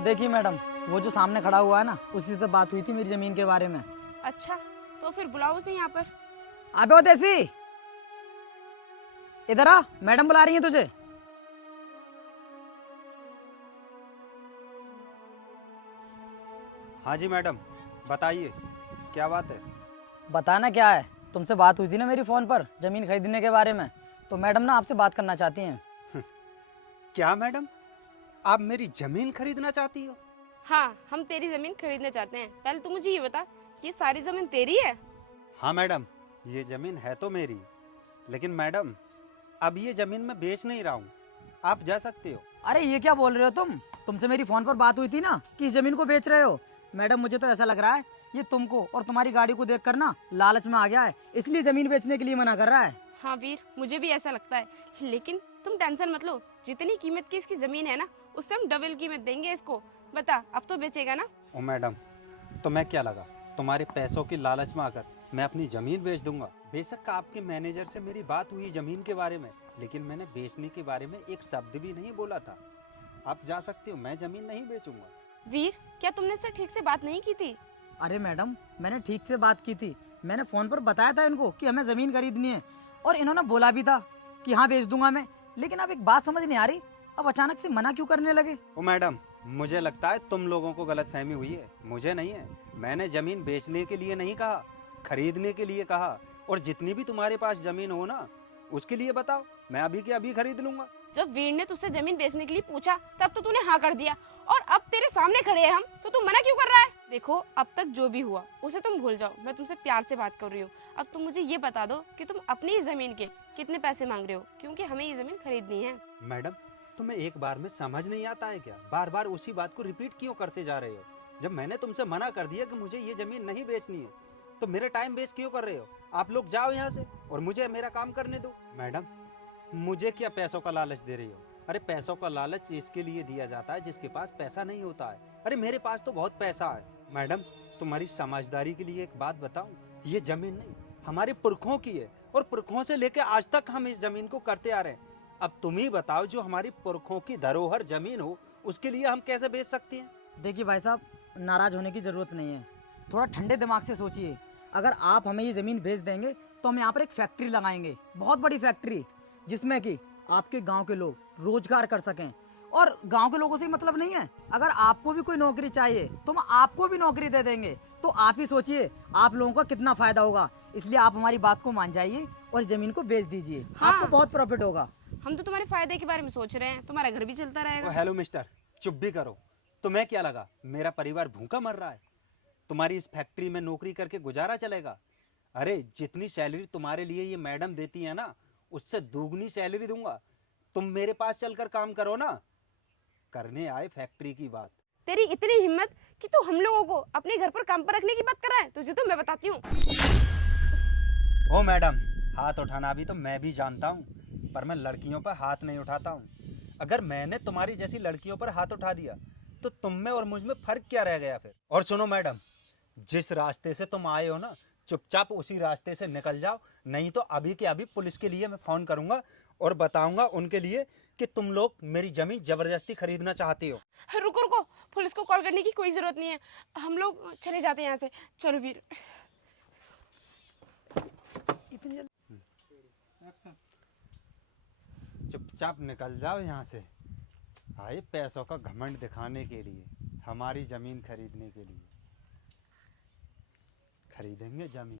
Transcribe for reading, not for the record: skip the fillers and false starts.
देखिए मैडम, वो जो सामने खड़ा हुआ है ना, उसी से बात हुई थी मेरी जमीन के बारे में। अच्छा, तो फिर बुलाओ उसे यहाँ पर। अबे ओ देसी, इधर आ, मैडम बुला रही है तुझे। हाँ जी मैडम, बताइए क्या बात है। बताना क्या है, तुमसे बात हुई थी ना मेरी फोन पर जमीन खरीदने के बारे में, तो मैडम ना आपसे बात करना चाहती हैं। क्या मैडम, आप मेरी जमीन खरीदना चाहती हो? हाँ, हम तेरी जमीन खरीदना चाहते हैं। पहले तू मुझे ये बता, ये सारी जमीन तेरी है? हाँ मैडम, ये जमीन है तो मेरी, लेकिन मैडम अब ये जमीन मैं बेच नहीं रहा हूँ, आप जा सकते हो। अरे ये क्या बोल रहे हो तुमसे मेरी फोन पर बात हुई थी ना कि इस जमीन को बेच रहे हो। मैडम मुझे तो ऐसा लग रहा है ये तुमको और तुम्हारी गाड़ी को देख कर ना लालच में आ गया है, इसलिए जमीन बेचने के लिए मना कर रहा है। हाँ वीर, मुझे भी ऐसा लगता है, लेकिन तुम टेंशन मत लो। जितनी कीमत की इसकी जमीन है ना, उससे हम डबल कीमत देंगे इसको। बता, अब तो बेचेगा ना? ओ मैडम, तो मैं क्या लगा तुम्हारे पैसों की लालच में आकर मैं अपनी जमीन बेच दूंगा। बेशक आपके मैनेजर से मेरी बात हुई जमीन के बारे में, लेकिन मैंने बेचने के बारे में एक शब्द भी नहीं बोला था। आप जा सकते हो, मैं जमीन नहीं बेचूंगा। वीर, क्या तुमने इससे ठीक से बात नहीं की थी? अरे मैडम, मैंने ठीक से बात की थी। मैंने फोन पर बताया था इनको कि हमें जमीन खरीदनी है, और इन्होंने बोला भी था कि हाँ बेच दूंगा मैं। लेकिन अब एक बात समझ नहीं आ रही, अब अचानक से मना क्यों करने लगे। ओ मैडम, मुझे लगता है तुम लोगों को गलतफहमी हुई है, मुझे नहीं है। मैंने जमीन बेचने के लिए नहीं कहा, खरीदने के लिए कहा। और जितनी भी तुम्हारे पास जमीन हो ना, उसके लिए बताओ, मैं अभी के अभी खरीद लूंगा। जब वीर ने तुझसे जमीन बेचने के लिए पूछा, तब तो तूने हाँ कर दिया, और अब तेरे सामने खड़े हैं हम, तो तू मना क्यों कर रहा है? देखो, अब तक जो भी हुआ उसे तुम भूल जाओ। मैं तुमसे प्यार से बात कर रही हूँ। अब तुम मुझे ये बता दो कि तुम अपनी ही जमीन के कितने पैसे मांग रहे हो, क्योंकि हमें ये जमीन खरीदनी है। मैडम, तुम्हें एक बार में समझ नहीं आता है क्या? बार बार उसी बात को रिपीट क्यों करते जा रहे हो? जब मैंने तुमसे मना कर दिया कि मुझे ये जमीन नहीं बेचनी है, तो मेरा टाइम वेस्ट क्यों कर रहे हो? आप लोग जाओ यहाँ से और मुझे मेरा काम करने दो। मैडम, मुझे क्या पैसों का लालच दे रही हो? अरे पैसों का लालच इसके लिए दिया जाता है जिसके पास पैसा नहीं होता है। अरे मेरे पास तो बहुत पैसा है। मैडम, तुम्हारी समझदारी के लिए एक बात बताऊं, ये जमीन नहीं, हमारे पुरखों की है, और पुरखों से लेकर आज तक हम इस जमीन को करते आ रहे हैं। अब तुम ही बताओ, जो हमारी पुरखों की धरोहर जमीन हो, उसके लिए हम कैसे बेच सकते हैं? देखिए भाई साहब, नाराज होने की जरूरत नहीं है, थोड़ा ठंडे दिमाग से सोचिए। अगर आप हमें ये जमीन बेच देंगे तो हम यहाँ पर एक फैक्ट्री लगाएंगे, बहुत बड़ी फैक्ट्री, जिसमें कि आपके गांव के लोग रोजगार कर सकें। और गांव के लोगों से ही मतलब नहीं है, अगर आपको भी कोई नौकरी चाहिए तो हम आपको भी नौकरी दे देंगे। तो आप ही सोचिए आप लोगों का कितना फायदा होगा। इसलिए आप हमारी बात को मान जाइए और जमीन को बेच दीजिए। हाँ। आपको बहुत प्रॉफिट होगा। हम तो तुम्हारे फायदे के बारे में सोच रहे हैं, तुम्हारा घर भी चलता रहेगा। हेलो मिस्टर, चुप भी करो। तुम्हें क्या लगा मेरा परिवार भूखा मर रहा है? तुम्हारी इस फैक्ट्री में नौकरी करके गुजारा चलेगा? अरे जितनी सैलरी तुम्हारे लिए ये मैडम देती है ना, उससे दुगनी सैलरी दूंगा। तुम मेरे पास चलकर काम करो ना। करने आए फैक्ट्री की बात। तेरी इतनी हिम्मत कि तू हम लोगों को अपने घर पर काम पर रखने की बात कर रहा है? तुझे तो मैं बताती हूँ। ओ मैडम, हाथ उठाना भी तो मैं भी जानता हूँ, पर मैं लड़कियों पर हाथ नहीं उठाता हूँ। अगर मैंने तुम्हारी जैसी लड़कियों पर हाथ उठा दिया तो तुम में और मुझ में फर्क क्या रह गया फिर? और सुनो मैडम, जिस रास्ते से तुम आए हो ना, चुपचाप उसी रास्ते से निकल जाओ, नहीं तो अभी के अभी पुलिस के लिए मैं फोन करूंगा और बताऊंगा उनके लिए कि तुम लोग मेरी जमीन जबरदस्ती खरीदना चाहते हो। रुको रुको, पुलिस को कॉल करने की कोई जरूरत नहीं है, हम लोग चले जाते हैं यहाँ से। चलो वीर। इतनी जल्दी चुपचाप निकल जाओ यहाँ से। आए पैसों का घमंड दिखाने के लिए, हमारी जमीन खरीदने के लिए। खरीदेंगे जमीन।